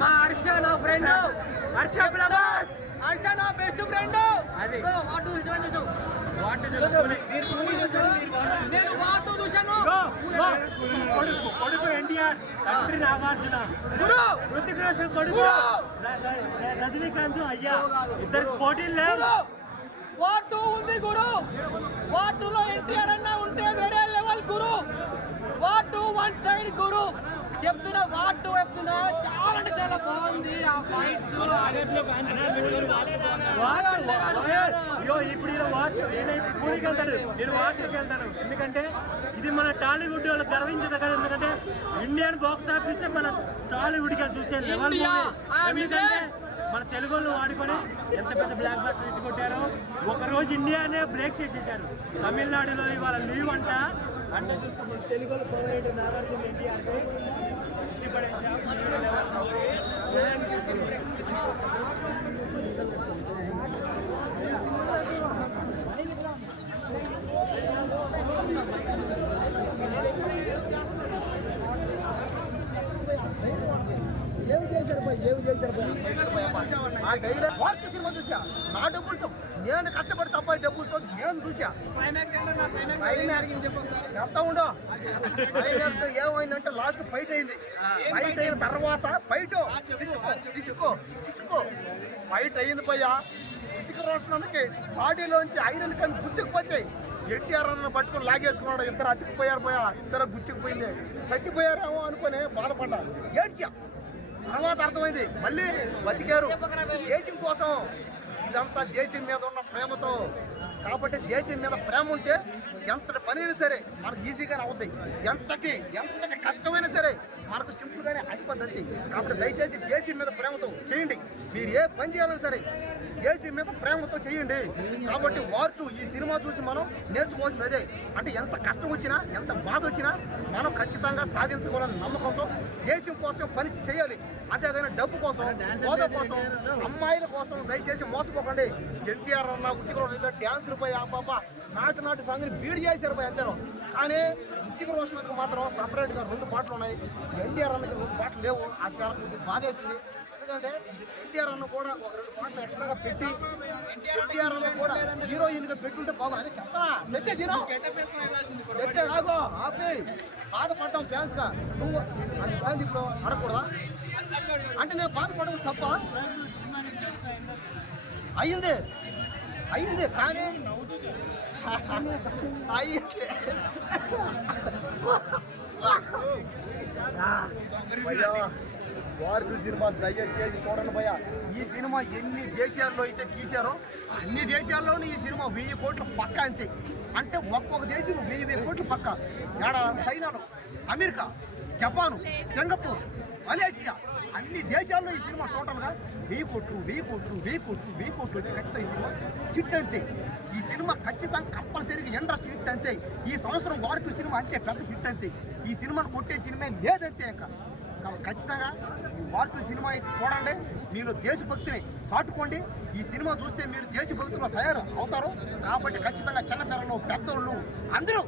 మా హర్ష నా ఫ్రెండ్ హర్ష ప్రభాస్ హర్ష నా బెస్ట్ ఫ్రెండ్ వాటు చూసాను నేను వాటు చూశాను కొడుకు ఎన్టీఆర్ తండ్రి నాగార్జున గురు హృతిక్ రోషన్ కొడుకు రజనీకాంత్ అయ్యా ఇద్దరు పోటీలు లేవు వాటు ఉంది గురు వాటులో ఎన్టీఆర్ అన్న ఉంటే వేరే లెవెల్ గురు వాటు వన్ సైడ్ గురు చెప్తున్నా వాటు చెప్తున్నా చాలా అంటే చాలా బాగుంది ఆ ఫైట్స్ ఇప్పుడు పూరికి వెళ్తాడు. నేను వాటికి వెళ్తాను ఎందుకంటే ఇది మన టాలీవుడ్ వాళ్ళు గర్వించదగ్గర ఎందుకంటే ఇండియన్ బాక్స్ ఆఫీస్ మన టాలీవుడ్కి చూసే లెవెల్ ఎందుకంటే. మన తెలుగు వాళ్ళు వాడుకొని ఎంత పెద్ద బ్లాక్ బస్టర్ హిట్ కొట్టారో ఒక రోజు ఇండియానే బ్రేక్ చేసేసారు తమిళనాడులో ఇవాళ లీవ్ అంట. అంటే చూస్తే మన తెలుగు వాళ్ళు ఎన్టీఆర్కి ఇప్పుడు వార్త చూసా నా డబ్బులతో నేను కష్టపడి సంపాది డబ్బులతో నేను చూసా క్లైమాక్స్ చెప్తా ఉండో క్లైమాక్స్లో ఏమైందంటే లాస్ట్ ఫైట్ అయింది ఫైట్ అయిన తర్వాత ఫైట్ తీసుకో తీసుకో తీసుకో ఫైట్ అయింది పోయా ఉతికి రాష్ట్రానికి బాడీలోంచి ఐరన్ కానీ గుర్తుకుపోతాయి ఎన్టీఆర్ అన్న పట్టుకొని లాగేసుకున్నాడు ఇద్దరు అతికిపోయారు పోయా ఇద్దరు గుచ్చుకుపోయింది చచ్చిపోయారేమో అనుకుని బాధపడ్డా ఏడ్చా తర్వాత అర్థమైంది. మళ్ళీ బతికారు. దేశం కోసం ఇదంతా దేశం మీద ఉన్న ప్రేమతో. కాబట్టి దేశం మీద ప్రేమ ఉంటే ఎంత పని సరే మనకు ఈజీగానే అవుతాయి. ఎంతటి ఎంతటి కష్టమైనా సరే మనకు సింపుల్గానే అయిపోద్ది కాబట్టి దయచేసి దేశం మీద ప్రేమతో చేయండి. మీరు ఏ పని చేయాలన్నా సరే ఏసీ మీద ప్రేమతో చేయండి. కాబట్టి వార్టు ఈ సినిమా చూసి మనం నేర్చుకోవాల్సింది అదే అంటే ఎంత కష్టం వచ్చినా ఎంత బాధ వచ్చినా మనం ఖచ్చితంగా సాధించుకోవాలని నమ్మకంతో దేశం కోసం పని చేయాలి. అంతేగాని డబ్బు కోసం హోదా కోసం అమ్మాయిల కోసం దయచేసి మోసపోకండి. ఎన్టీఆర్ అన్న ఉద్యోగ డ్యాన్సులు పోయి ఆ పాప నాటు నాటు సాంగ్ని బీడి చేశారు పోయి అంతేనో. కానీ ఉద్యోగ రోషన్కి మాత్రం సపరేట్గా రెండు పాటలు ఉన్నాయి. ఎన్టీఆర్ అన్నకి రెండు పాటలు లేవు. ఆ చాలా కొద్దిగా బాధేసింది. ఎందుకంటే ఎన్టీఆర్ అన్న కూడా ఒక రెండు పాటలు ఎక్స్ట్రాగా పెట్టి ఎన్టీఆర్ అన్న కూడా హీరోయిన్గా పెట్టుంటే బాగుంది. అదే చెప్తా. చెప్పే తీరా. చెప్పే రాగో ఆపి. బాధపడ్డాం ఫ్యాన్స్గా నువ్వు అది ఫ్యాన్స్ ఇప్పుడు అడగకూడదా అంటే నేను బాధపడడం తప్ప అయ్యింది. అయ్యింది కానీ అయ్యింది. అయ్యో. వార్పు సినిమా దయచేసి చూడండి భయ ఈ సినిమా ఎన్ని దేశాల్లో అయితే తీశారో అన్ని దేశాల్లోనూ ఈ సినిమా వెయ్యి కోట్లు పక్క అంతే. అంటే ఒక్కొక్క దేశం వెయ్యి వెయ్యి కోట్లు పక్క. ఏడ చైనాలో అమెరికా జపాను సింగపూర్ మలేషియా అన్ని దేశాల్లో ఈ సినిమా టోటల్గా వెయ్యి కోట్లు వెయ్యి కోట్లు వెయ్యి కోట్లు వెయ్యి కోట్లు వచ్చి ఖచ్చితంగా ఈ సినిమా హిట్ అంతే. ఈ సినిమా ఖచ్చితంగా కంపల్సరీగా ఇండస్ట్రీ హిట్ అంతే. ఈ సంవత్సరం వార్పు సినిమా అంతే పెద్ద హిట్ అంతే. ఈ సినిమాను కొట్టే సినిమా లేదంతే ఇంకా ఖచ్చితంగా ఈ సినిమా అయితే చూడండి. మీరు దేశభక్తిని చాటుకోండి. ఈ సినిమా చూస్తే మీరు దేశభక్తులు తయారు అవుతారు. కాబట్టి ఖచ్చితంగా చిన్నపిల్లలు పెద్దోళ్ళు అందరూ